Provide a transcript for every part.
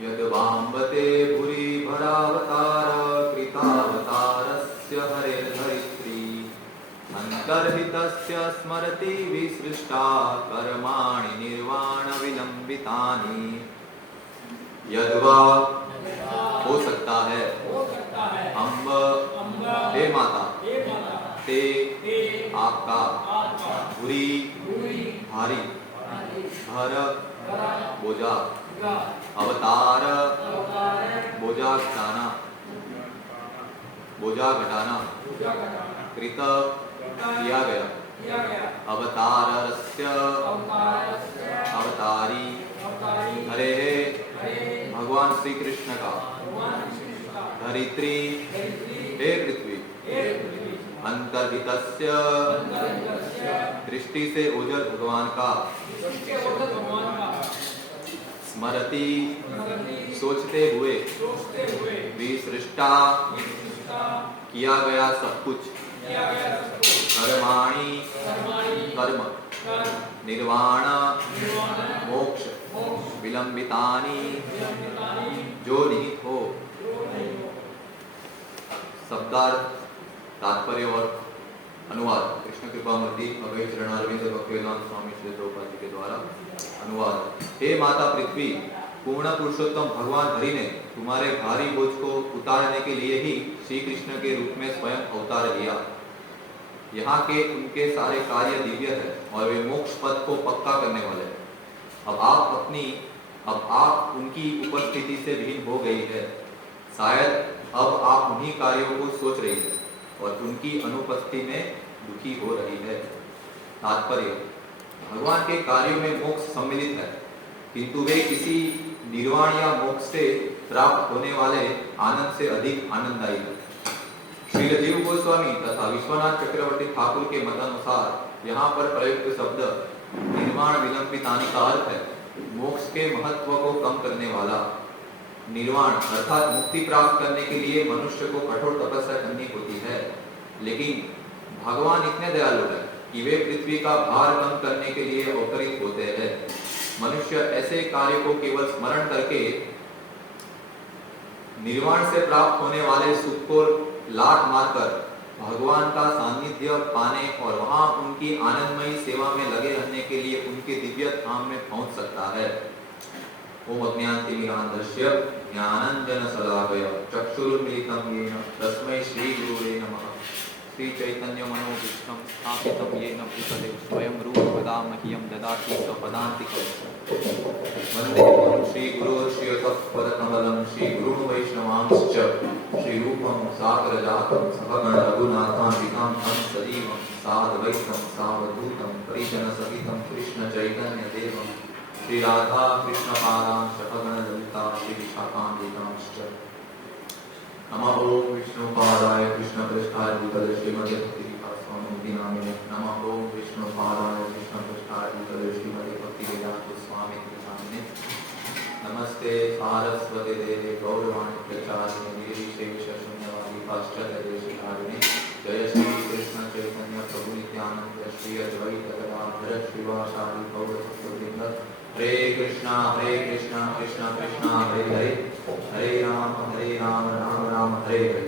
यद्वाम्बते भूरि भरावतार कृतावतारस्य हरेर्धरित्री अंतर्हितस्य स्मरति विसृष्टा कर्माणि निर्वाण विलंबितानि। यद्वा हो सकता है अम्ब हे माता ते आपका भूरि भारी भर बोझा अवतार बोझा घटाना कृत किया गया अवतारस्य अवतारी हरे भगवान श्री कृष्ण का धरित्री हे पृथ्वी अंतर्हितस्य दृष्टि से ओझल भगवान का स्मरति सोचते हुए विसृष्टा किया गया सब कुछ कर्माणि कर्म निर्वाण मोक्ष विलंबितानि जो निहित हो। शब्दार्थ तात्पर्य और अनुवाद कृष्ण कृपा मूर्ति अभय चरणारविंद भक्तिवेदांत स्वामी श्री प्रभुपाद जी के द्वारा अनुवाद। हे माता पृथ्वी, पूर्ण पुरुषोत्तम भगवान हरि ने तुम्हारे भारी बोझ को उतारने के लिए ही श्री कृष्ण के रूप में स्वयं अवतार लिया। यहाँ के उनके सारे कार्य दिव्य है और वे मोक्ष पद को पक्का करने वाले हैं। अब आप उनकी उपस्थिति से भिन्न हो गई है। शायद अब आप उन्हीं कार्यों को सोच रही है और उनकी अनुपस्थिति में दुखी हो रही है। तात्पर्य, भगवान के कार्यों में मोक्ष सम्मिलित है, किंतु वे किसी निर्वाण या मोक्ष से प्राप्त होने वाले आनंद से अधिक आनंददायी है। श्रील जीव गोस्वामी तथा विश्वनाथ चक्रवर्ती ठाकुर के मतानुसार यहाँ पर प्रयुक्त शब्द निर्वाण विलंबितानि का अर्थ है मोक्ष के महत्व को कम करने वाला। निर्वाण अर्थात मुक्ति प्राप्त करने के लिए मनुष्य को कठोर तपस्या करनी होती है, लेकिन भगवान इतने दयालु है कि वे पृथ्वी का भार कम करने के लिए अवतरित होते हैं। मनुष्य ऐसे कार्य को केवल स्मरण करके निर्वाण से प्राप्त होने वाले सुख को लात मारकर भगवान का सानिध्य पाने और वहां उनकी आनंदमयी सेवा में लगे रहने के लिए उनके दिव्य धाम में पहुंच सकता है। ओम अज्ञानतिमिरान्धस्य ज्ञानाञ्जनशलाकया चक्षुरुन्मीलितं येन तस्मै श्रीगुरुवे नमः। श्रीचैतन्यमनोभीष्टं स्थापितं येन भूतले स्वयं रूपदा मह्यं ददाति स्वपदान्तिकम्। वन्दे श्रीगुरो श्रीयुतपदकमलं श्रीगुरून् वैष्णवांश्च श्रीरूपं सागरजातं सहगण रघुनाथान्वितं तं सजीवं साद्वैतं सावधूतं परिजनसहितं कृष्णचैतन्यदेवं श्री राधा कृष्ण पादां सहगण ललिता श्री विशाखान्वितांश्च। नमः ओम विष्णुपादाय कृष्णपृष्ठाय भूतले श्रीमते भक्तिविलास स्वामी नामिने। नमः ओम विष्णुपादाय कृष्णपृष्ठाय भूतले श्रीमते भक्तिविलास स्वामी नामिने। नमस्ते सारस्वते देवे गौरवाणी प्रचारिणे निर्विशेष शून्यवादी पाश्चात्यदेशधारिणे। जय श्री कृष्ण चैतन्य प्रभु नित्यानंद श्री अद्वैत गदाधर श्रीवासादि गौरभक्तवृंद। हरे कृष्णा कृष्णा कृष्णा हरे हरे, हरे राम राम राम हरे हरे,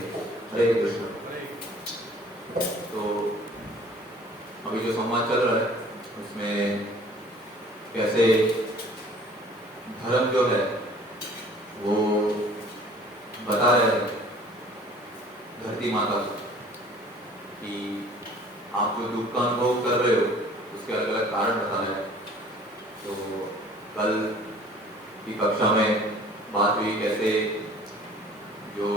हरे कृष्ण। तो अभी जो संवाद चल रहा है उसमें कैसे धर्म जो है वो बता रहे हैं धरती माता को कि आप जो दुख का अनुभव कर रहे हो उसके अलग अलग कारण बता रहे हैं। तो कल की कक्षा में बात हुई कैसे जो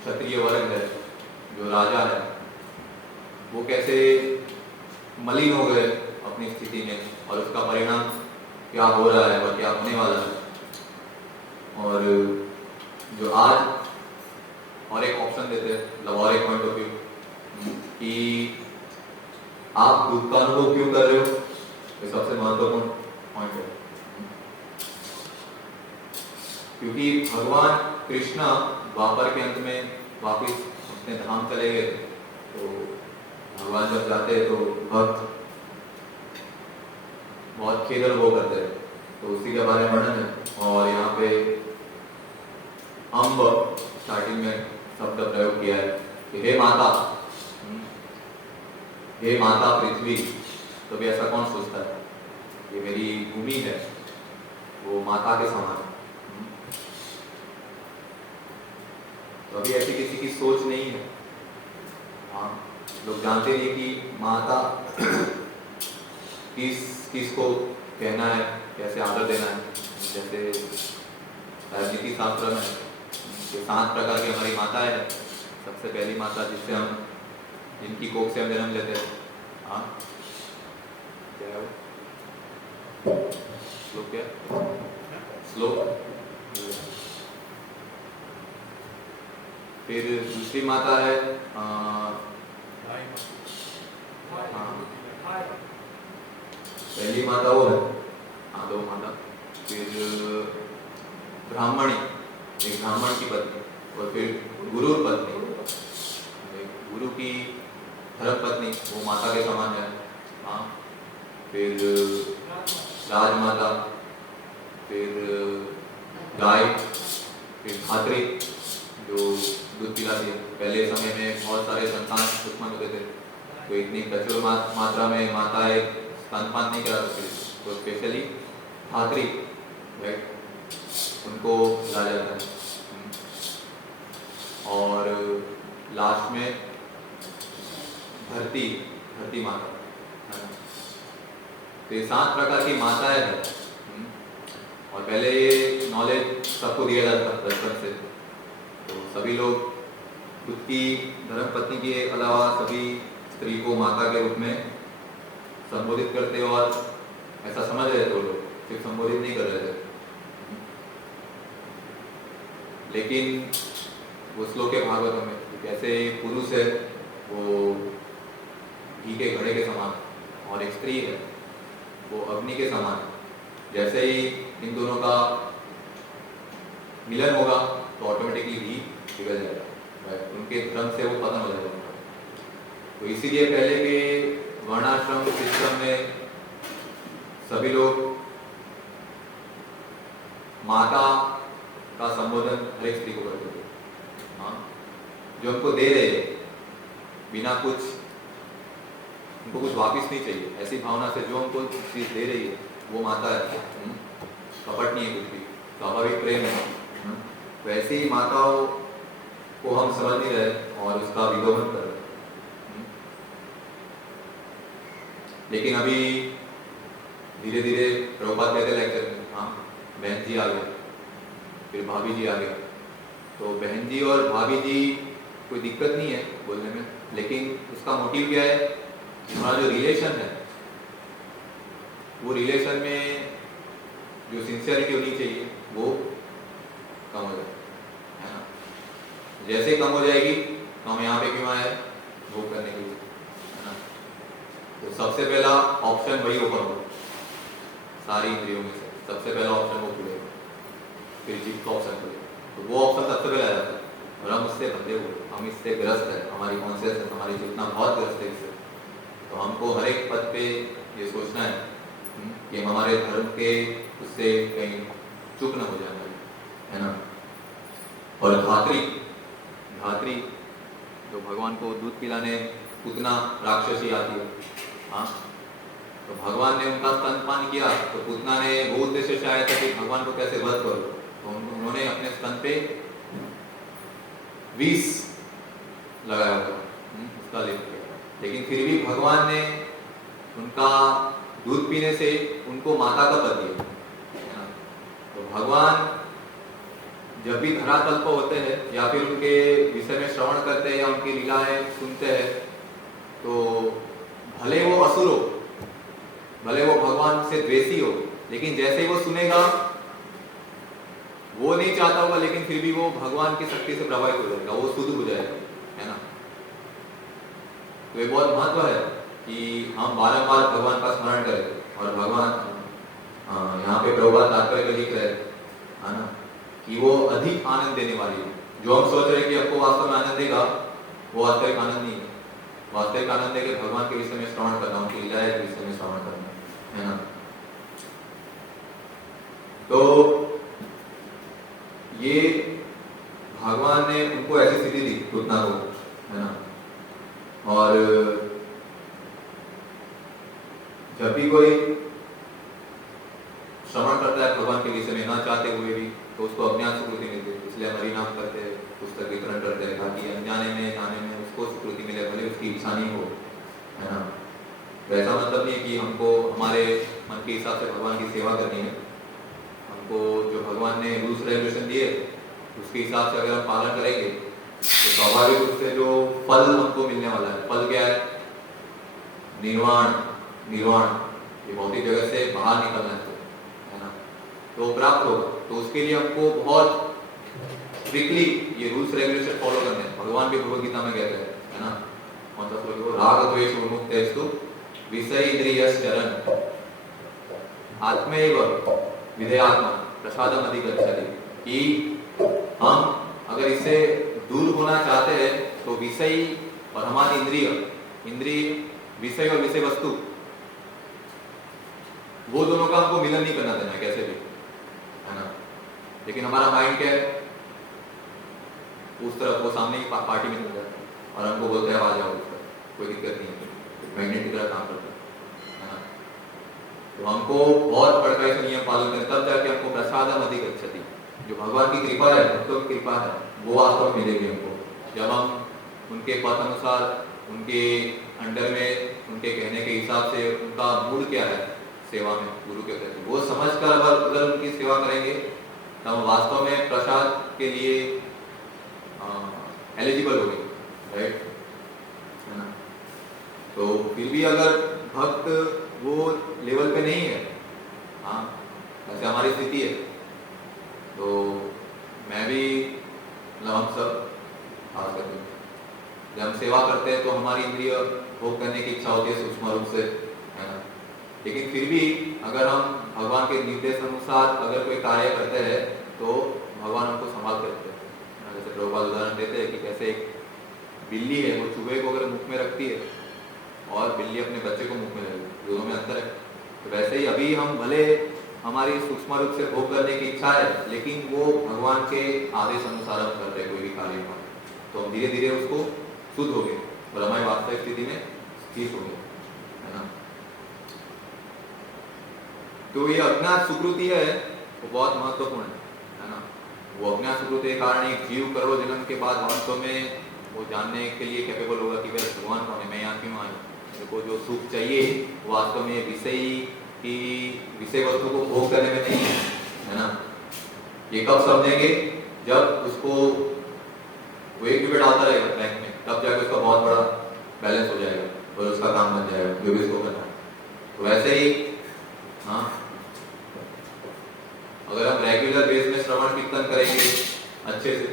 क्षत्रिय वर्ग है, जो राजा है, वो कैसे मलिन हो गए अपनी स्थिति में और उसका परिणाम क्या हो रहा है और क्या होने वाला है। और जो आज और एक ऑप्शन देते हैं, मतलब और एक पॉइंट ऑफ व्यू कि आप दुख का अनुभव क्यों कर रहे हो, ये सबसे महत्वपूर्ण पॉइंट है। क्योंकि भगवान कृष्ण द्वापर के अंत में वापिस अपने धाम चले गए, तो भगवान जब जाते तो भक्त बहुत खेदल वो करते हैं, तो उसी के बारे में वर्णन है। और यहाँ पे अम्ब स्टार्टिंग में शब्द प्रयोग किया है कि हे माता, हे माता पृथ्वी। तो भी ऐसा कौन सोचता है ये मेरी भूमि है, वो माता के समान है। तो अभी ऐसी किसी की सोच नहीं है। हाँ, लोग जानते नहीं कि माता किसको कहना है, कैसे आदर देना है। जैसे राजनीति शास्त्र में 7 प्रकार की हमारी माताएं हैं। सबसे पहली माता जिनकी कोख से हम जन्म लेते हैं, हाँ क्या है वो श्लोक, क्या श्लोक। फिर दूसरी माता है पहली माता वो है, हाँ 2 माता। फिर ब्राह्मणी, एक ब्राह्मण की पत्नी, और फिर गुरु पत्नी, गुरु की धर्म पत्नी, वो माता के समान है। हाँ, फिर राजमाता, फिर गाय, फिर धात्री जो दूध पिलाती है। पहले समय में बहुत सारे संतान उत्पन्न होते थे, तो इतनी प्रचुर मात्रा में माताएं स्तनपान नहीं करा सकती, तो स्पेशली धात्री, राइट, उनको ला जाता है। और लास्ट में धरती माता है ना। तो ये 7 प्रकार की माताएं हैं। और पहले ये नॉलेज सबको दिया जाता था बचपन से, तो सभी लोग खुद की धर्म पत्नी के अलावा सभी स्त्री को माता के रूप में संबोधित करते, और ऐसा समझ रहे थे वो लोग, सिर्फ संबोधित नहीं कर रहे थे। लेकिन वो श्लोक है भागवत में, कैसे पुरुष है वो घी के घड़े के समान, और एक स्त्री है वो अग्नि के समान। जैसे ही इन दोनों का मिलन होगा तो ऑटोमेटिकली घी पिघल जाएगा, उनके धर्म से वो खत्म हो जाएगा। तो इसीलिए पहले के वर्णाश्रम सिस्टम में सभी लोग माता का संबोधन हर एक स्त्री को करते थे। हाँ, जो हमको दे रहे बिना उनको कुछ वापिस नहीं चाहिए, ऐसी भावना से जो हमको चीज दे रही है वो माता है। कपट नहीं है कुछ भी, स्वाभाविक प्रेम है। वैसे ही माताओं को हम समझ नहीं रहे और उसका विलोपन कर रहे। लेकिन अभी धीरे धीरे प्रभुपाद कहते लेक्चर में, हाँ बहन जी आ गए, फिर भाभी जी आ गए। तो बहन जी और भाभी जी कोई दिक्कत नहीं है बोलने में, लेकिन उसका मोटिव क्या है, हमारा जो रिलेशन है वो रिलेशन में जो सिंसियरिटी होनी चाहिए वो कम हो जाए, है ना। जैसे कम हो जाएगी तो हम यहाँ पे क्यों आए, वो करने के लिए, है ना। तो सबसे पहला ऑप्शन वही ओपन होगा सारी इंद्रियों में से, सबसे पहला ऑप्शन वो खुलेगा, फिर जीप का ऑप्शन खुलेगा। तो वो ऑप्शन सबसे पहले आ जाता है, और हम उससे बंधे हुए, हम इससे ग्रस्त है, हमारी कॉन्शियसनेस, हमारी चेतना बहुत ग्रस्त है इससे। तो हमको हर एक पद पे ये सोचना है कि हमारे धर्म के उससे कहीं चुप न हो जाए, है ना। और धात्री जो भगवान को दूध पिलाने पूतना राक्षसी आती है, हाँ, तो भगवान ने उनका स्तनपान किया, तो पूतना ने वो उद्देश्य चाहा था कि भगवान को कैसे वध करो, तो उन्होंने अपने स्तन पे विष लगाया हुआ उसका लेप किया। लेकिन फिर भी भगवान ने उनका दूध पीने से उनको माता का पद दिया, है ना। तो भगवान जब भी धरातल पर होते हैं या फिर उनके विषय में श्रवण करते हैं या उनकी लीलाएं सुनते हैं, तो भले वो असुर हो, भले वो भगवान से द्वेषी हो, लेकिन जैसे ही वो सुनेगा, वो नहीं चाहता होगा, लेकिन फिर भी वो भगवान की शक्ति से प्रभावित हो जाएगा, वो शुद्ध हो जाएगा, है ना। तो ये बहुत महत्व है कि हम बारंबार भगवान का स्मरण करें। और भगवान यहाँ पे प्रभुपाद तात्पर्य में लिख रहे हैं ना, कि वो अधिक आनंद देने वाली है। जो हम सोच रहे हैं कि हमको वास्तव में आनंद देगा, वो वास्तविक आनंद नहीं है। वास्तविक आनंद है कि भगवान के विषय में श्रवण करना, उनकी लीलाएं के विषय में श्रवण करना, है ना। तो ये भगवान ने उनको ऐसी स्थिति दी घुटना को, है ना। और जब भी कोई श्रवण करता है भगवान के विषय में ना चाहते हुए भी, तो उसको अज्ञान सुकृति मिलती है। इसलिए हम हरिनाम करते हैं, पुस्तक वितरण करते हैं, ताकि अनजाने में जाने में उसको सुकृति मिले, भले उसकी इच्छा नहीं हो, है ना। वैसा मतलब नहीं है कि हमको हमारे मन के हिसाब से भगवान की सेवा करनी है। हमको जो भगवान ने रूल्स रेगुलेशन दिए उसके हिसाब से अगर हम पालन करेंगे तो स्वाभाविक रूप से जो फल हमको मिलने वाला है, फल क्या है? निर्वाण, निर्वाण, ये भौतिक जगत से बाहर निकलना है ना, तो प्राप्त होगा। तो उसके लिए हमको बहुत स्ट्रिक्टली ये रूल्स रेगुलेशन फॉलो करने हैं। भगवान भी भगवद गीता में कहते हैं, है ना, कौन सा श्लोक? राग द्वेष उन्मुक्तेस्तु विषय इंद्रियश्चरन् आत्मैव विधेयात्मा प्रसादम अधिगच्छति। कि हम अगर इससे दूर होना चाहते हैं तो विषय और हमारी इंद्रिय विषय और विषय वस्तु, वो दोनों का हमको मिलन नहीं करना देना कैसे भी, है ना। लेकिन हमारा माइंड क्या है? उस तरफ, वो सामने की पार्टी में चल जाता है और हमको बोलते हैं आ जाओ उस पर, कोई दिक्कत नहीं है, मैग्नेट की तरह काम करता है ना। तो हमको बहुत कड़काई से नियम पालन करें, तब जाके हमको प्रसादम अधिगच्छति, जो भगवान की कृपा है, भक्तों की कृपा है, वो वास्तव में मिलेगी हमको। जब हम उनके पथ अनुसार, उनके अंडर में, उनके कहने के हिसाब से, उनका मूड क्या है सेवा में गुरु के प्रति, वो समझकर अगर उनकी सेवा करेंगे तो हम वास्तव में प्रसाद के लिए एलिजिबल होंगे, राइट, है ना। तो फिर भी अगर भक्त वो लेवल पे नहीं है, हाँ, ऐसे हमारी स्थिति है, तो मैं भी, मतलब हम सब खास करके जब हम सेवा करते हैं तो हमारी इंद्रिय भोग करने की इच्छा होती है सूक्ष्म रूप से, है ना। लेकिन फिर भी अगर हम भगवान के निर्देश अनुसार अगर कोई कार्य करते हैं तो भगवान हमको संभाल करते हैं। जैसे प्रभुपाद उदाहरण देते हैं कि कैसे एक बिल्ली है, वो चूहे को अगर मुख में रखती है और बिल्ली अपने बच्चे को मुख में रखती है, दोनों में अंतर है। तो वैसे ही अभी हम भले हमारी सूक्ष्म रूप से भोग करने की इच्छा है, लेकिन वो भगवान के आदेश अनुसार हम कर रहे कोई भी कार्य का, तो हम धीरे धीरे उसको शुद्ध हो गए और हमारी वास्तविक स्थिति में स्थित हो गए, है ना। तो ये अज्ञात सुकृति है, वो बहुत महत्वपूर्ण है ना। वो अज्ञात सुकृति के कारण एक जीव करोड़ जन्म के बाद वास्तव में वो जानने के लिए कैपेबल होगा कि वह भगवान कौन है, मैं यहाँ क्यों आया, मेरे को जो सुख चाहिए वो वास्तव में विषय वस्तु को भोग करने में नहीं है ना। ये कब समझेंगे? जब उसको वो 1 रुपये डालता रहेगा बैंक में, तब जाके उसका बहुत बड़ा बैलेंस हो जाएगा और उसका काम बन जाएगा जो भी उसको करना है। तो वैसे ही हाँ, अगर हम रेगुलर बेस में श्रवण कीर्तन करेंगे अच्छे से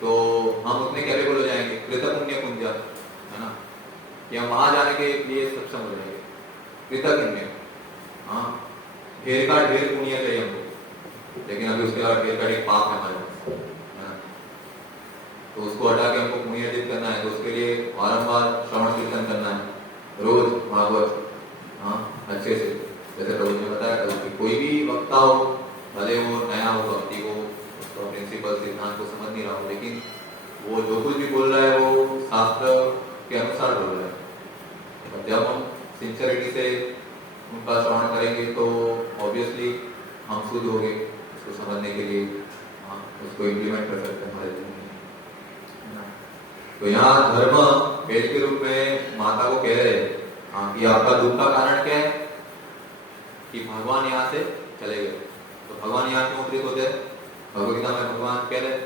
तो हम उतने कैपेबल हो जाएंगे, कृत पुण्य पुंज, है ना, कि हम वहां जाने के लिए सक्षम हो जाएंगे। कृतज्ञ, हाँ, ढेर का ढेर पुण्य चाहिए हमको, लेकिन अभी उसके बाद ढेर का एक पाप है हमारे पास, है ना। तो उसको हटा के हमको पुण्य अर्जित करना है, तो उसके लिए बारंबार श्रवण कीर्तन करना है, रोज भागवत, हाँ, अच्छे से। जैसे प्रभु ने बताया कि कोई भी वक्ता हो, भले वो नया हो भक्ति को, उसका प्रिंसिपल सिद्धांत को समझ नहीं रहा हो, लेकिन वो जो कुछ भी बोल रहा है वो शास्त्र के अनुसार बोल रहा है। और जब हम सिंसियरिटी से उनका श्रवण करेंगे तो ऑब्वियसली हम शुद्ध हो गए उसको समझने के लिए, हाँ, उसको इम्प्लीमेंट कर सकते हैं हमारे जीवन में। तो यहाँ धर्म वेद के रूप में माता को कह रहे हैं, हाँ, कि आपका दुख का कारण क्या है? कि भगवान यहाँ से चले गए। तो भगवान यहाँ क्यों अवतरित होते हैं? भगवद गीता में भगवान कह रहे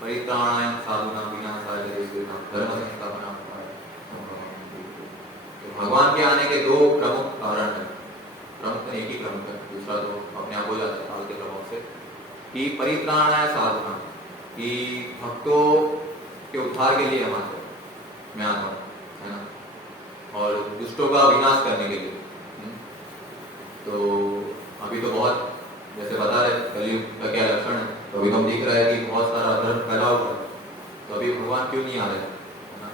परित्राणाय साधूनां विनाशाय च दुष्कृतां धर्म संस्थापनार्थाय। तो भगवान के आने के 2 प्रमुख कारण है, प्रमुख एक ही प्रमुख है, दूसरा तो अपने आप हो जाता है काल के प्रभाव से। कि परित्राणाय साधूनां, कि भक्तों के उद्धार के लिए मैं आता हूँ, है ना, और दुष्टों का विनाश करने के लिए। तो अभी तो बहुत जैसे बता रहे कलयुग का क्या लक्षण है, तो अभी तो हम दिख रहा है कि बहुत सारा अधर्म फैला हुआ है, तो अभी भगवान क्यों नहीं आ रहे, है ना।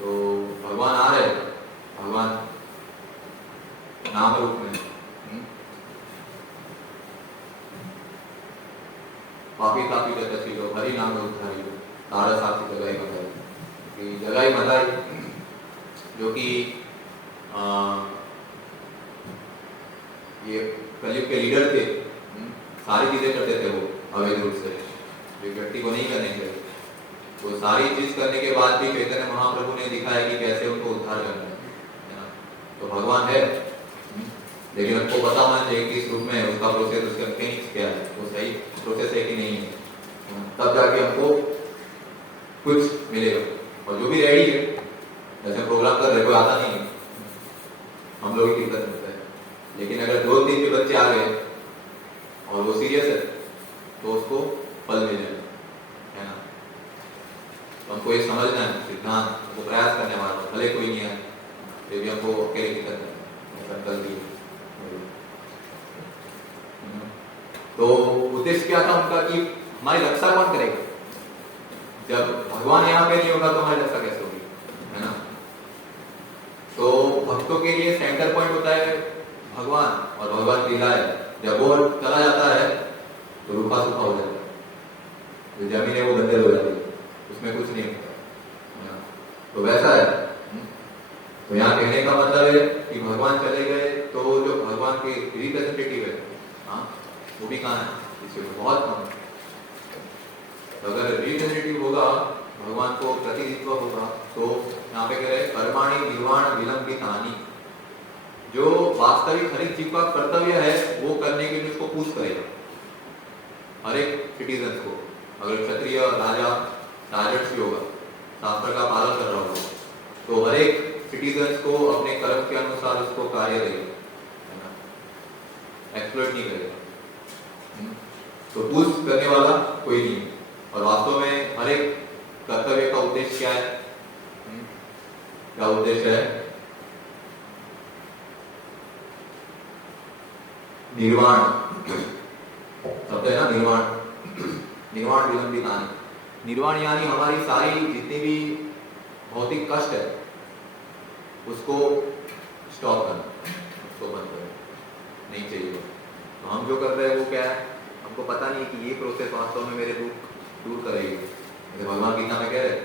तो भगवान आ रहे, भगवान नाम रूप में, पापी तापी गतिशीलो हरि नाम उद्धारी तारा साक्षी जगाई मदाई, कि जगाई मदाई जो कि ये कलयुग के लीडर थे, सारी चीजें करते थे वो अवैध रूप से, जो व्यक्ति को नहीं करने चाहिए। तो सारी चीज करने के बाद भी चैतन्य महाप्रभु ने दिखाया कि कैसे उनको उद्धार करना है ना। तो भगवान है, लेकिन हमको पता होना चाहिए कि इस रूप में उसका प्रोसेस, उसका मैकेनिक्स क्या है, वो सही प्रोसेस है कि नहीं है, तब जाके हमको कुछ मिलेगा। और जो भी रेडी है, जैसे प्रोग्राम कर रहे, कोई आता नहीं है, हम लोग ही दिक्कत होता है। लेकिन अगर 2-3 के बच्चे आ गए और वो सीरियस है तो उसको फल मिल जाएगा, है ना। तो हमको ये समझना है सिद्धांत, हमको प्रयास करने वाला, भले कोई नहीं है फिर भी हमको अकेले दिक्कत है, संकल्प दी। तो उद्देश्य क्या था उनका कि हमारी रक्षा कौन करेगा, जब भगवान यहाँ पे नहीं होगा तो हमारी रक्षा कैसे होगी, है ना। तो भक्तों के लिए सेंटर पॉइंट होता है भगवान और भगवान की लीला है। जब वो चला जाता है तो रूखा सूखा हो जाता है, जो जमीन है वो बंजर हो जाती है, उसमें कुछ नहीं होता, है ना। तो वैसा है। तो यहाँ कहने का मतलब है कि भगवान चले गए तो जो भगवान के रिप्रेजेंटेटिव है, हाँ, वो भी कहाँ है, इसमें बहुत कम है। तो अगर रिप्रेजेंटेटिव होगा, भगवान को प्रतिनिधित्व होगा, तो यहाँ पे कह रहे कर्माणि निर्वाण विलंबितानि, जो वास्तविक हर एक जीव का कर्तव्य है वो करने के लिए उसको पूछ करेगा। हर एक सिटीजन को, अगर क्षत्रिय राजा राजर्षि होगा, शास्त्र का पालन कर रहा होगा, तो हर एक सिटीजन को अपने कर्म के अनुसार उसको कार्य देगा, है ना, एक्सप्लॉइट नहीं करेगा। तो पूछ करने वाला कोई नहीं। और वास्तव में हर एक कर्तव्य का उद्देश्य क्या है, क्या उद्देश्य है, निर्वाण शब्द है ना, निर्वाण, निर्वाण विलंबितानि। निर्वाण यानी हमारी सारी जितनी भी भौतिक कष्ट है उसको स्टॉप करना, उसको बंद करना, नहीं चाहिए। तो हम जो कर रहे हैं वो क्या है, हमको पता नहीं कि ये प्रोसेस वास्तव में मेरे दुख दूर करेगी। जैसे भगवान गीता में कह रहे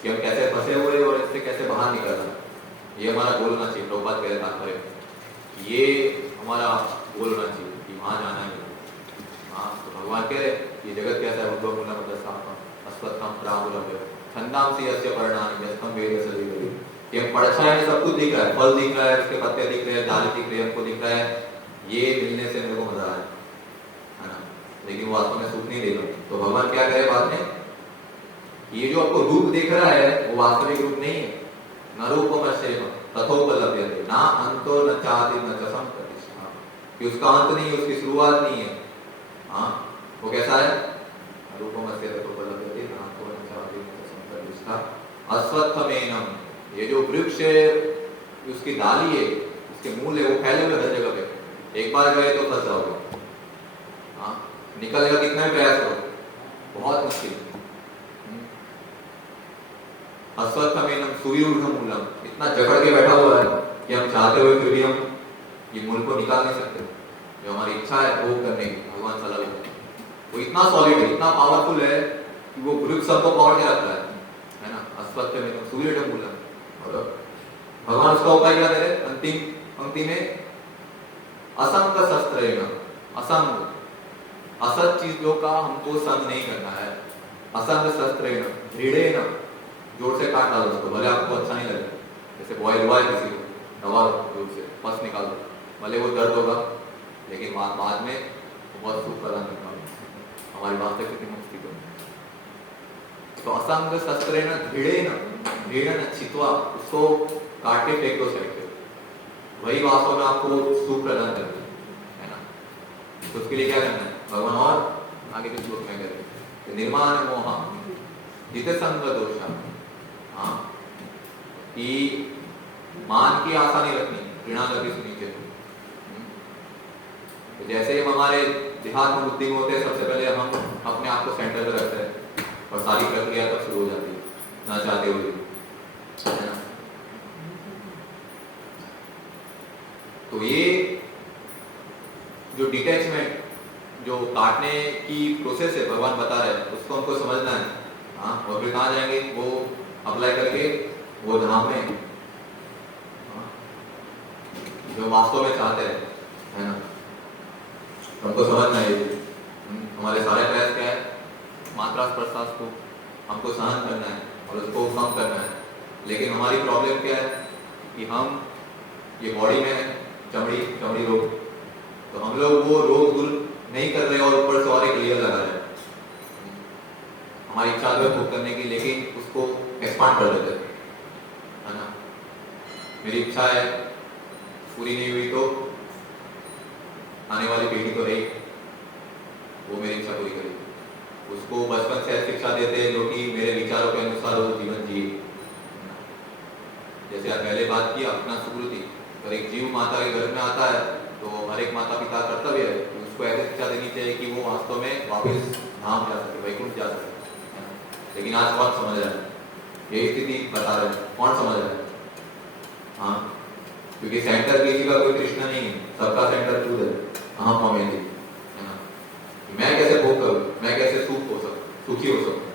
कि हम कैसे फंसे हुए और इससे कैसे बाहर निकलना, ये हमारा गोल होना चाहिए। प्रभुपाद कह रहे तात्पर्य, ये हमारा गोल होना चाहिए कि वहां जाना है। हाँ, तो भगवान कह रहे ये जगत कैसा है, उद्भव अश्वत्थम प्राहुलभ्य छंदांसी अस्य पर्णानि यस्तम वेद सजीवति। ये परछाई में सब कुछ दिख रहा है, फल दिख रहा है, उसके पत्ते दिख रहे हैं, डाली दिख रही है, हमको दिख रहा है, ये मिलने से मेरे को मजा है ना, लेकिन वो वास्तव में सुख नहीं देगा। तो भगवान क्या कहे बाद में, ये जो आपको रूप दिख रहा है वो वास्तविक रूप नहीं है। न रूपमस्येव तथोपलभ्यते ना अंतो न चादि न च संप्रतिष्ठा, कि उसका अंत नहीं है, उसकी शुरुआत नहीं है। हाँ, वो कैसा है, रूपमस्येव तथोपलभ्यते ना अंतो न चादि न च संप्रतिष्ठा। अश्वत्थमेनम, ये जो वृक्ष है उसकी डाली है, उसके मूल है, वो फैले हुए हर जगह पे, एक बार गए तो फंस जाओगे। हाँ, निकलने का कितना भी प्रयास करो बहुत मुश्किल। अश्वत्थमेनम सुविरूढ़ मूलम, इतना जकड़ के बैठा हुआ है कि हम चाहते हुए फिर भी हम ये मूल को निकाल नहीं सकते। जो हमारी इच्छा है वो करने की भगवान सलाह देते हैं। वो इतना सॉलिड है, इतना पावरफुल है कि वो वृक्ष सबको पकड़ के रखता है ना। अश्वत्थमेनम सुविरूढ़ मूलम, और भगवान उसका उपाय क्या दे रहे, अंतिम पंक्ति में असंग शस्त्रेण, असंग असत चीजों का हमको संग नहीं करना है। असंग शस्त्रेण दृढ़ेन, जोर से काट डालो उसको, भले आपको अच्छा नहीं लगे, जैसे बॉयल हुआ है किसी को, दबा जोर से, पस निकाल दो, भले वो दर्द होगा लेकिन बाद में बहुत सुख प्रदान करता है। हमारी वास्तविक स्थिति में स्थित हो। तो असंग शस्त्रेण दृढ़ेन छित्वा, उसको काट के फेंक दो साइड पे, वही वास्तव में आपको सुख प्रदान करती है ना। तो उसके लिए क्या करना है, भगवान और आगे के श्लोक में करें, निर्माण मोह जित संग दोषा। हाँ, कि मान की आशा नहीं रखनी, घृणा करके सुनी चाहिए। तो जैसे ही हम हमारे देहात्म बुद्धि में होते हैं, सबसे पहले हम अपने आप को सेंटर पे रखते हैं और सारी प्रक्रिया तब शुरू हो जाती है, ना चाहते हुए, है ना। तो ये जो डिटैचमेंट जो काटने की प्रोसेस है भगवान बता रहे हैं उसको हमको समझना है। हाँ, और फिर कहाँ जाएंगे वो अप्लाई करके वो धाम में, हाँ, जो वास्तव में चाहते हैं, है ना। हमको समझना है हमारे सारे प्रयास क्या है, मात्रा प्रसाद को हमको सहन करना है और उसको कम करना है। लेकिन हमारी प्रॉब्लम क्या है कि हम ये बॉडी में है चमड़ी रोग, तो हम लोग वो रोग दूर नहीं कर रहे और ऊपर से और एक लेयर लगा रहे हैं। हमारी इच्छा है भोग करने की, लेकिन उसको एक्सपांड कर देते हैं, है ना। मेरी इच्छा है पूरी नहीं हुई तो आने वाली पीढ़ी तो है, वो मेरी इच्छा पूरी करेगी। उसको बचपन से शिक्षा देते हैं जो कि मेरे विचारों के अनुसार वो जीवन जिए। जैसे आप पहले बात की अपना सुकृति, अगर एक जीव माता के घर में आता है तो हर एक माता पिता कर्तव्य है उसको ऐसी शिक्षा देनी चाहिए कि वो वास्तव में वापस धाम जा सके, वैकुंठ जा सके। लेकिन आज कौन समझ रहा है, यही स्थिति बता रहे हैं, कौन समझ रहा है। हाँ, क्योंकि सेंटर किसी का कोई कृष्ण नहीं है, सबका सेंटर खुद है, अहम ममेति, है ना। मैं कैसे भोग करूं, मैं कैसे सुखी हो सकूं।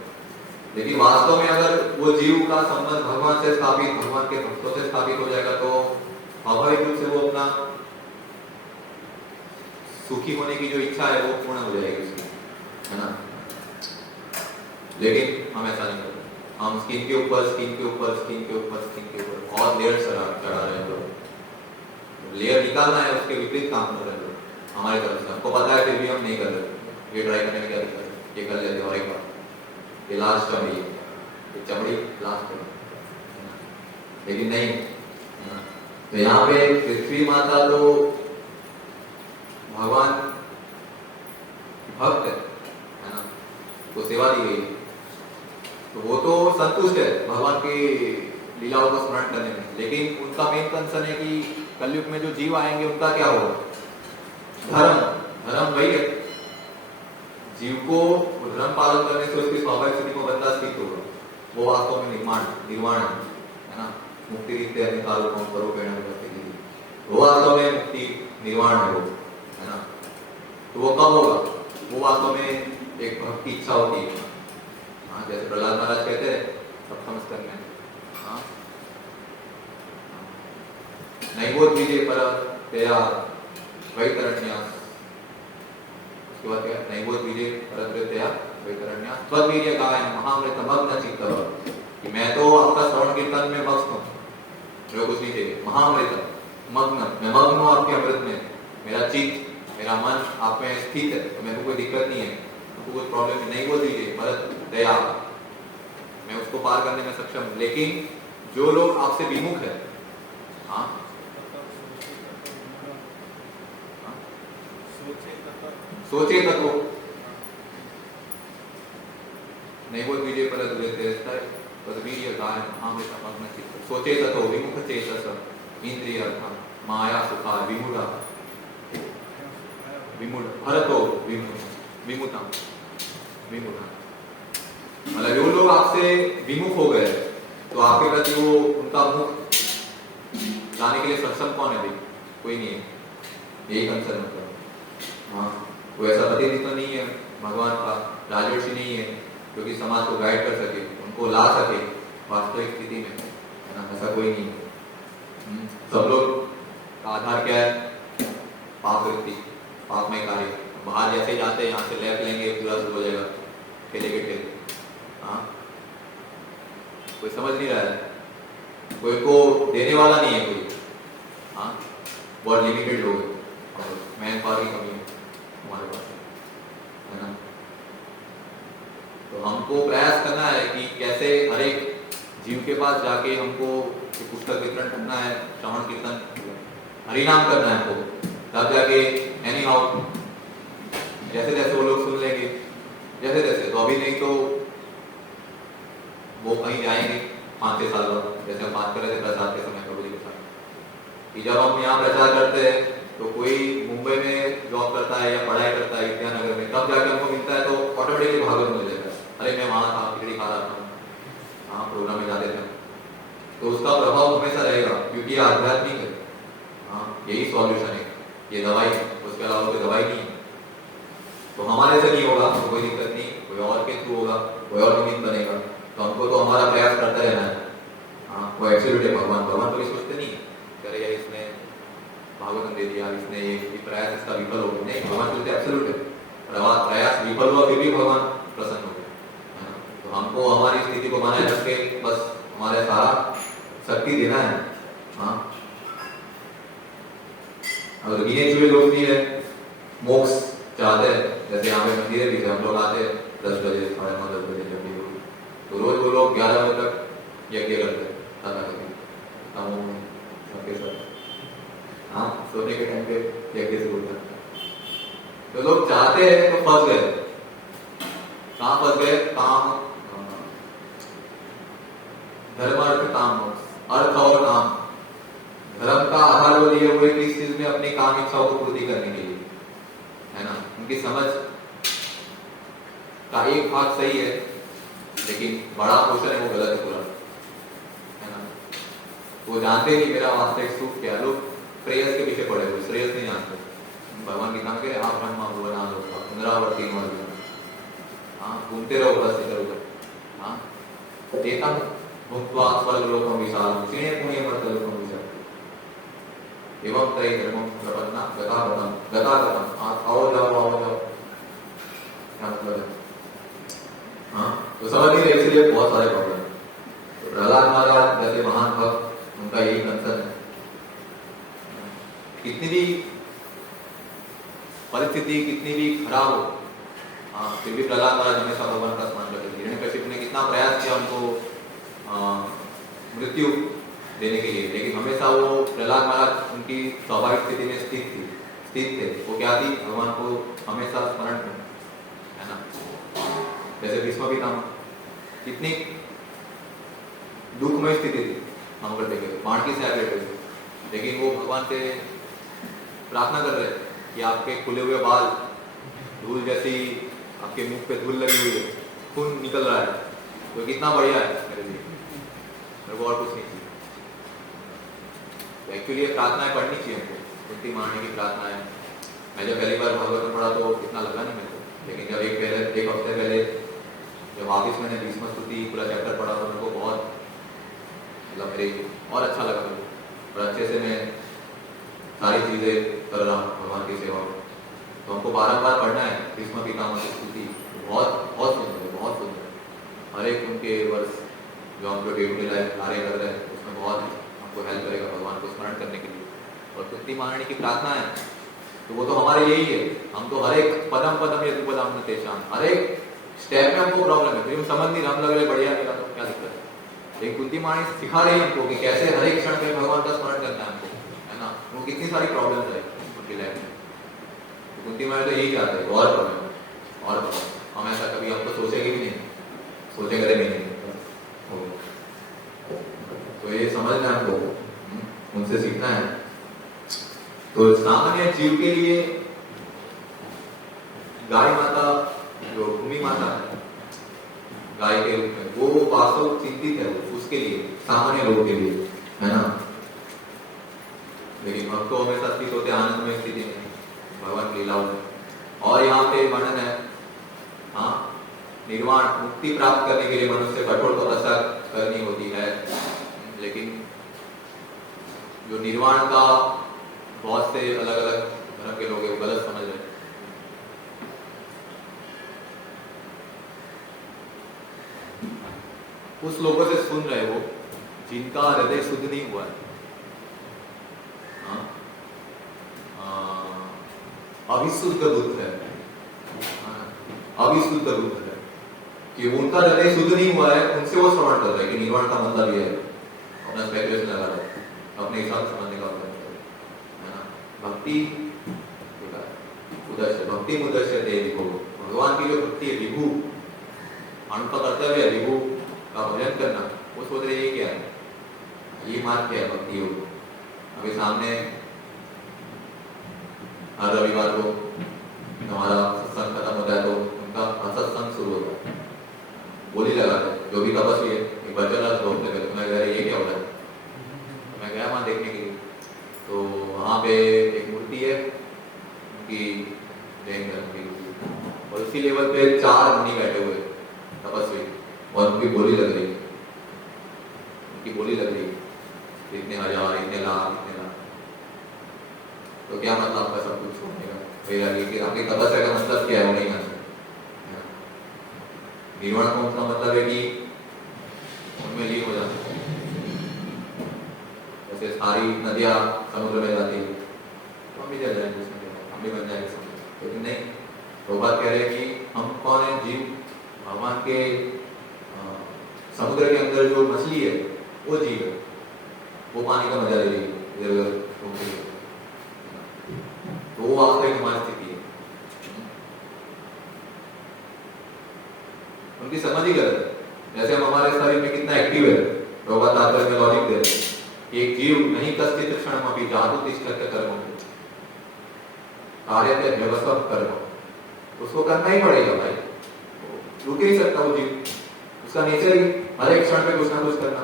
लेकिन वास्तव में अगर वो जीव का संबंध भगवान से स्थापित, भगवान के भक्तों से स्थापित हो जाएगा तो स्वाभाविक रूप से वो अपना सुखी होने की जो इच्छा है वो पूर्ण हो जाएगी उसमें, है ना। लेकिन हम ऐसा नहीं करते, हम स्किन के ऊपर और लेयर चढ़ा रहे हैं लोग। लेयर निकालना है, उसके विपरीत काम कर रहे हैं लोग हमारी तरफ से। हमको पता है फिर भी हम नहीं कर रहे। ये ट्राई करने में क्या दिक्कत है, ये कर लेते और एक बार ये लास्ट चमड़ी, ये चमड़ी लास्ट है, लेकिन नहीं। तो यहाँ पे पृथ्वी माता तो भगवान भक्त है ना, तो सेवा दी गई, तो वो तो संतुष्ट है भगवान की लीलाओं को स्मरण करने में। लेकिन उनका मेन कंसर्न है कि कलयुग में जो जीव आएंगे उनका क्या होगा। धर्म वही है, जीव को धर्म पालन करने से उसकी स्वाभाविक स्थिति को बंदा स्थित होगा, वो वास्तव में निर्वाण है ना। मुक्ति रीते अधिकार करो वो वास्तव में मुक्ति निर्वाण है वो, है ना। तो वो कब होगा, वो वास्तव में एक भक्त की इच्छा होती है। हाँ, जैसे प्रहलाद महाराज कहते हैं सप्तम स्तर में, हाँ, नैवोद विजय पर तेरा वैतरण्यास, उसके बाद क्या, नैवोद विजय पर तेरा वैतरण्यास स्ववीर्य गायन महामृत मग्न चित्त, कि मैं तो आपका श्रवण कीर्तन में मस्त हूँ, जो कुछ नहीं चाहिए। महामृत मग्न, मैं मग्न हूँ आपके अमृत में, मेरा चित्त मेरा मन आप में स्थित है, तो मेरे को कोई दिक्कत नहीं है, कोई प्रॉब्लम नहीं। वो दीजिए भरत दया, मैं उसको पार करने में सक्षम हूं। लेकिन जो लोग आपसे विमुख है, हाँ, सोचे तत्व नहीं, वो विजय पर सोचे तत्व विमुख चेतस इंद्रिय माया सुखा विमूढ़ भरतो विमुता विमुख। मतलब जो लोग आपसे विमुख हो गए तो आपके प्रति वो उनका मुख लाने के लिए सक्षम कौन है भाई, कोई नहीं है, यही कंसर्न मतलब। हाँ, कोई ऐसा प्रतिनिधि तो नहीं है भगवान का, राजर्षि नहीं है जो कि समाज को गाइड कर सके, उनको ला सके वास्तविक स्थिति में, है ना। ऐसा कोई नहीं है। सब लोग का आधार क्या है, पाप वृत्ति, पाप में कार्य। बाहर जैसे जाते हैं यहाँ से लेफ्ट लेंगे पूरा शुरू हो जाएगा, ठेले के ठेले। हाँ, कोई समझ नहीं रहा है, कोई को देने वाला नहीं है कोई। हाँ, बहुत लिमिटेड लोग हैं, मैन पावर की कमी है हमारे पास, है ना। तो हमको प्रयास करना है कि कैसे हर एक जीव के पास जाके हमको पुस्तक वितरण करना है, श्रवण कीर्तन हरिनाम करना है हमको, तब जाके एनी हाउ जैसे जैसे वो लोग सुन लेंगे, जैसे जैसे, तो अभी नहीं तो वो कहीं जाएंगे 5-6 साल बाद। जैसे हम बात कर रहे थे प्रसाद के समय प्रभु जी के साथ, कि जब हम यहाँ प्रचार करते हैं तो कोई मुंबई में जॉब करता है या पढ़ाई करता है विद्यानगर में, तब जाके हमको मिलता है तो ऑटोमेटिकली भागन हो जाएगा, अरे मैं वहां था खिचड़ी खा रहा था, हाँ प्रोग्राम में जाते थे। तो उसका प्रभाव हमेशा रहेगा, क्योंकि ये आध्यात्मिक है। हाँ, यही सॉल्यूशन है, ये दवाई, उसके अलावा कोई दवाई नहीं है। तो हमारे से नहीं होगा तो कोई दिक्कत नहीं, कोई और के थ्रू होगा, कोई और निमित्त बनेगा, तो हमको तो हमारा प्रयास करते रहना है। हाँ, वो एब्सोल्यूट है भगवान। भगवान कभी सोचते नहीं करे यार इसने भागवतम दे दिया, इसने ये प्रयास इसका विफल हो गया, नहीं, भगवान सोचते एब्सोल्यूट है। प्रयास विफल हुआ फिर भी भगवान प्रसन्न हो गए। तो हमको हमारी स्थिति को बनाए रख के बस हमारे सारा शक्ति देना है। हाँ, और गिने चुने लोग भी है मोक्ष चाहते हैं, जैसे यहाँ पे मंदिर भी हम लोग आते हैं 10 बजे 9:30 10 बजे जब भी हो, तो रोज वो लोग 11 बजे तक यज्ञ करते हैं सबके साथ। हाँ, सोने के टाइम पे यज्ञ से बोलते हैं, तो लोग चाहते हैं तो फंस गए। कहाँ फंस गए? काम, धर्म अर्थ काम, अर्थ और काम। धर्म का आधार वो लिए हुए किस चीज में? अपनी काम इच्छाओं को पूर्ति करने के लिए, है ना। उनकी समझ का एक भाग सही है, लेकिन बड़ा पोर्शन है वो गलत है पूरा, है ना। वो जानते नहीं मेरा वास्तविक सुख क्या। लोग प्रेयस के पीछे पड़े हुए, श्रेयस नहीं जानते। भगवान की नाम के आप ब्रह्मा भुवना लोका पुनरावर्ती मर्द। हाँ, घूमते रहो बस इधर उधर। हाँ, देता भुक्त्वा स्वर्गलोकं विशालम क्षीणे पुण्य मर्त्यलोकं विशालम एवं त्रय धर्मं प्रपन्ना गतागतम। आओ जाओ क्या मतलब है? हाँ, तो समझ नहीं रहे, इसलिए बहुत सारे प्रॉब्लम। तो प्रहलाद महाराज जैसे महान भक्त, उनका यही कंसर्न है। कितनी भी परिस्थिति कितनी भी खराब हो, हाँ, फिर भी प्रहलाद महाराज हमेशा भगवान का स्मरण करते थे। हिरण्यकशिपु ने कितना प्रयास किया उनको मृत्यु देने के लिए, लेकिन हमेशा वो प्रहलाद महाराज उनकी स्वाभाविक स्थिति में स्थित थे। वो क्या थी? भगवान को हमेशा स्मरण करना, है ना। जैसे भीष्म पितामह, कितनी दुखमय स्थिति थी हम करते गए, बाण की सैर लेते थे, लेकिन वो भगवान से प्रार्थना कर रहे कि आपके खुले हुए बाल, धूल जैसी आपके मुख पे धूल लगी हुई है, खून निकल रहा है, तो कितना बढ़िया है मेरे लिए, मेरे को और कुछ नहीं चाहिए। एक्चुअली ये प्रार्थनाएं पढ़नी चाहिए हमको, कुंती मारने की प्रार्थना है। मैं जब पहली बार भागवत पढ़ा तो इतना लगा नहीं मेरे को, लेकिन जब एक हफ्ते पहले जब वापिस मैंने भीष्म स्तुति पूरा चैप्टर पढ़ा तो मेरे को बहुत मतलब मेरे और अच्छा लगा मेरे को, और अच्छे से मैं सारी चीजें कर रहा हूँ भगवान की सेवा। तो हमको बार पढ़ना है भीष्म पितामह की स्तुति, बहुत बहुत सुंदर है, बहुत सुंदर है। हर एक उनके वर्ष जो हम लोग डे टू डे लाइफ कार्य कर रहे हैं उसमें बहुत हमको हेल्प करेगा भगवान को स्मरण करने के लिए। और कुंती महारानी की प्रार्थना है तो वो तो हमारे यही है, हम तो हर एक पदम पदम यदुपदम तेषाम, हर एक स्टेप में हमको प्रॉब्लम है, फिर हम समझ नहीं, हम लग रहे बढ़िया मेरा तो क्या दिक्कत है। लेकिन कुंती महारानी सिखा रही है हमको कि कैसे हर एक क्षण में भगवान का स्मरण करना है हमको, है ना। वो कितनी सारी प्रॉब्लम है उनकी लाइफ में, कुंती महारानी तो यही चाहते हैं और प्रॉब्लम और प्रॉब्लम। हम ऐसा कभी हमको सोचेंगे भी नहीं, सोचेंगे भी नहीं, तो ये समझना है हमको, उनसे सीखना है। तो सामान्य जीव के लिए गाय माता, जो भूमि माता है गाय के रूप में, वो वास्तव चिंतित है उसके लिए, सामान्य लोगों के लिए, है ना। लेकिन भक्त तो हमेशा स्थित होते आनंद में स्थिति में भगवान की लीलाओं में। और यहाँ पे वर्णन है, हाँ, निर्वाण मुक्ति प्राप्त करने के लिए मनुष्य कठोर तपस्या करनी होती है, लेकिन जो निर्वाण का बहुत से अलग अलग धर्म के लोग हैं वो गलत समझ रहे हैं। उस लोगों से सुन रहे वो जिनका हृदय शुद्ध नहीं हुआ है, अविशुद्ध बुद्ध है, अविशुद्ध बुद्ध है, कि उनका हृदय शुद्ध नहीं हुआ है, उनसे वो श्रवण कर रहे हैं कि निर्वाण का मतलब ये है, अपना स्पेकुलेशन लगा रहे हैं, अपने हिसाब से समझने का होता है ना। भक्ति उदस्य, भक्ति उदस्य दे विभु, भगवान की जो भक्ति है विभु, उनका कर्तव्य है विभु का भजन करना, वो सोच रहे ये क्या है, ये मार्ग क्या है भक्ति योग। अभी सामने हर रविवार को हमारा सत्संग खत्म होता है तो उनका सत्संग शुरू होता है, बोली लगाते हैं जो भी तपस्वी है, एक बच्चा रोकते थे, तो मैं कह रहा ये क्या हो रहा है, मैं गया वहां देखने के लिए, तो वहां पे एक मूर्ति है उनकी जैन धर्म की, और उसी लेवल पे 4 मुनि बैठे हुए तपस्वी, और उनकी बोली लग रही है, उनकी बोली लग रही है इतने हजार, इतने लाख, इतने लाख। तो क्या मतलब आपका सब कुछ छोड़ने का? कि आपकी तपस्या का मतलब क्या है? वो नहीं कर सकते। निर्वाण का मतलब है कि उनमें लीन हो जाते हैं। जैसे सारी नदियां समुद्र में जाती है, तो हम भी चल जाएंगे उसमें, हम भी बन जाएंगे समुद्र। लेकिन नहीं, वो बात कह रहे हैं कि हम कौन है? जीव। भगवान के समुद्र के अंदर जो मछली है वो जीव है, वो पानी का मजा ले रही है इधर उधर घूमती है। तो वो वास्तविक हमारी स्थिति है। उनकी समझ ही गलत है। जैसे हम हमारे शरीर में कितना एक्टिव है, लोग तात्पर्य में लॉजिक दे रहे हैं कि एक जीव नहीं कश्चित क्षण अभी जादू तिष्ठत् कर्म कार्यते व्यवस्था कर्म, उसको करना ही पड़ेगा भाई, रुक ही नहीं सकता वो जीव, उसका नेचर ही हर एक क्षण पे कुछ ना कुछ करना।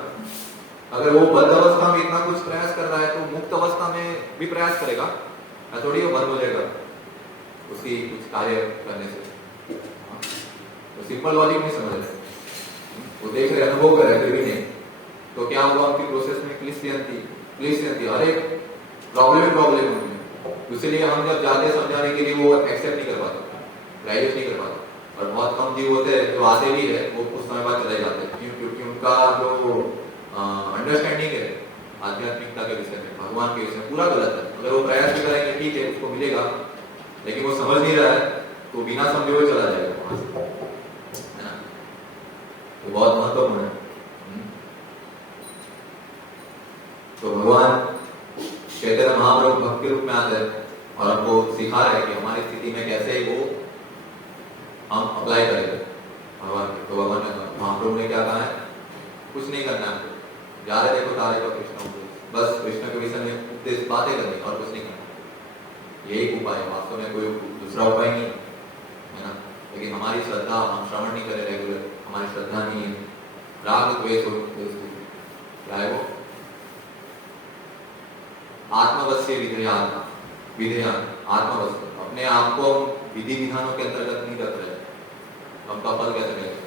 अगर वो बद्ध अवस्था में इतना कुछ प्रयास कर रहा है तो मुक्त अवस्था में भी प्रयास करेगा या थोड़ी वो बंद हो जाएगा उसकी कुछ कार्य करने से? तो सिंपल लॉजिक नहीं समझ रहे, वो देख रहे, अनुभव कर रहे, फिर भी नहीं। तो क्या होगा? उनकी प्रोसेस में क्लिष्यंती हर एक प्रॉब्लम होगी। इसलिए हम जब जाते हैं समझाने के लिए वो एक्सेप्ट नहीं कर पाते, ग्रेजुएट नहीं कर पाते। और बहुत कम जीव होते हैं जो आते भी है, वो कुछ समय बाद चले जाते हैं, क्योंकि उनका जो अंडरस्टैंडिंग है आध्यात्मिकता के विषय में, भगवान के विषय में पूरा गलत है। अगर वो प्रयास भी करेंगे ठीक है, उसको मिलेगा, लेकिन वो समझ नहीं रहा है तो बिना समझे हुए चला जाएगा वहां से, है ना? तो बहुत महत्वपूर्ण है। तो भगवान चैतन्य महाप्रभु भक्ति रूप में आते हैं और हमको सिखा रहे हैं कि हमारी स्थिति में कैसे वो हम अप्लाई करेंगे भगवान के। तो भगवान ने, महाप्रभु ने क्या कहा है? कुछ नहीं करना है, जा रहे देखो तारे का कृष्ण उपदेश, बस कृष्ण के विषय में उपदेश बातें करनी और कुछ नहीं करना। यही उपाय है, वास्तव में कोई दूसरा उपाय नहीं है ना। लेकिन हमारी श्रद्धा, हम श्रवण नहीं करें रेगुलर, हमारी श्रद्धा नहीं है, राग द्वेष क्या है वो? आत्मवश्य विधेयन आत्मवश्य, अपने आप को विधि विधानों के अंतर्गत नहीं रख रहे, हमका फल कैसे मिलेगा?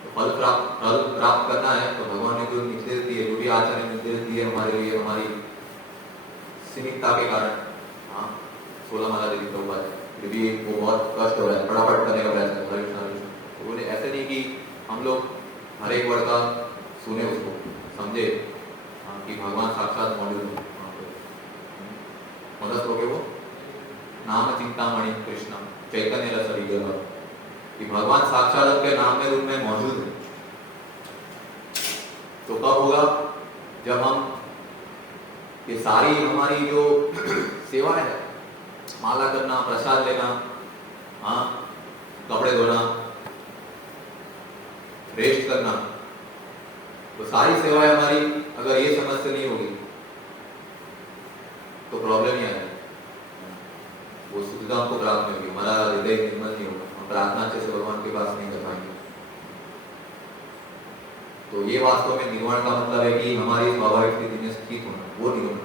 तो फल प्राप्त करना है तो भगवान ने जो निर्देश दिए, जो भी आचार्य ने निर्देश दिए हमारे लिए, हमारी सीमितता के कारण, 16 माला देवी प्रभुपाद है, फिर भी वो बहुत कष्ट हो रहा है, फटाफट करने का प्रयास कर रहे हैं। उन्होंने ऐसे नहीं कि हम लोग हर एक वर्ड का सुने, उसको समझे कि भगवान साक्षात मौजूद है। मदद हो गए वो नाम चिंतामणि कृष्ण चैतन्य रस विग्रह, कि भगवान साक्षात आपके नाम में रूप में मौजूद है। तो कब होगा? जब हम ये सारी हमारी जो सेवा है, माला करना, प्रसाद लेना, कपड़े धोना, रेस्ट करना, तो सारी सेवाएं हमारी अगर ये समझ से नहीं होगी तो प्रॉब्लम ही आएगा, वो सुविधा हमको प्राप्त नहीं होगी, हमारा हृदय निर्मल नहीं होगा, हम प्रार्थना अच्छे से भगवान के पास नहीं कर पाएंगे। तो ये वास्तव में निर्वाण का मतलब है कि हमारी स्वाभाविक स्थिति में स्थित होना, वो नहीं होना।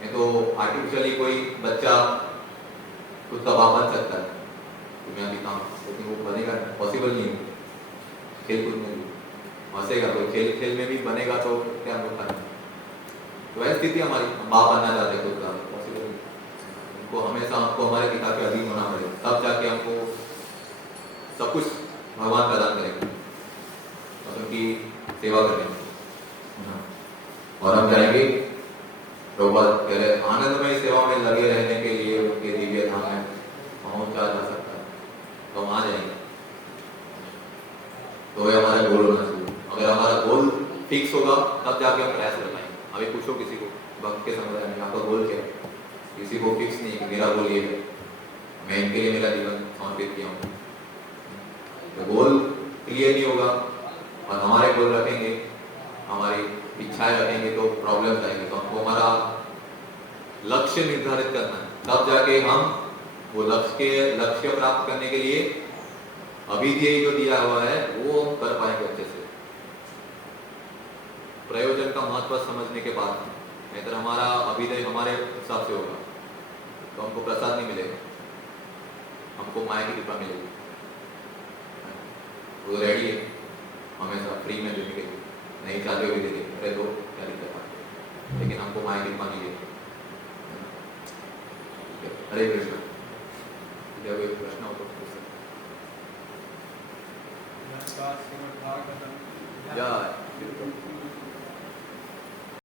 नहीं तो आर्टिफिशियली कोई बच्चा खुद का बाप बन सकता है दुनिया की काम, लेकिन वो बनेगा पॉसिबल नहीं है। खेलकूद में भी हंसेगा कोई, खेल में भी बनेगा तो क्या होता है? तो वह स्थिति हमारी, हम बाप बनना चाहते खुद का, पॉसिबल नहीं। उनको हमेशा हमको हमारे पिता के अधीन होना पड़ेगा, तब जाके हमको सब कुछ भगवान प्रदान करेंगे और उनकी सेवा करेंगे और हम जाएंगे। प्रभुपाद कह रहे आनंदमय सेवा में लगे रहने के लिए उनके दिव्य धाम में पहुंचा जा सकता है, तो हम आ जाएंगे। तो ये हमारा गोल होना चाहिए। अगर हमारा गोल फिक्स होगा तब जाके हम प्रयास कर पाएंगे। अभी पूछो किसी को भक्त के समुदाय में आपका गोल क्या है? किसी को फिक्स नहीं कि मेरा गोल ये है, मैं इनके लिए मेरा जीवन समर्पित किया हूँ। तो गोल क्लियर नहीं होगा और हमारे गोल रखेंगे, हमारी इच्छाएं रखेंगे तो प्रॉब्लम आएगी। तो हमको हमारा लक्ष्य निर्धारित करना है, तब जाके हम वो लक्ष्य प्राप्त करने के लिए अभिधेय जो दिया हुआ है वो हम कर पाएंगे अच्छे से, प्रयोजन का महत्व समझने के बाद। नहीं तो हमारा अभिधेय हमारे हिसाब से होगा तो हमको प्रसाद नहीं मिलेगा, हमको माया की कृपा मिलेगी, वो रेडी है हमेशा फ्री में देने के लिए, नहीं चाहते हुए देते, अरे दो क्या दिक्कत है, लेकिन हमको माया की कृपा नहीं देती। हरे कृष्ण। जब एक प्रश्न हो तो पूछ सकते। जय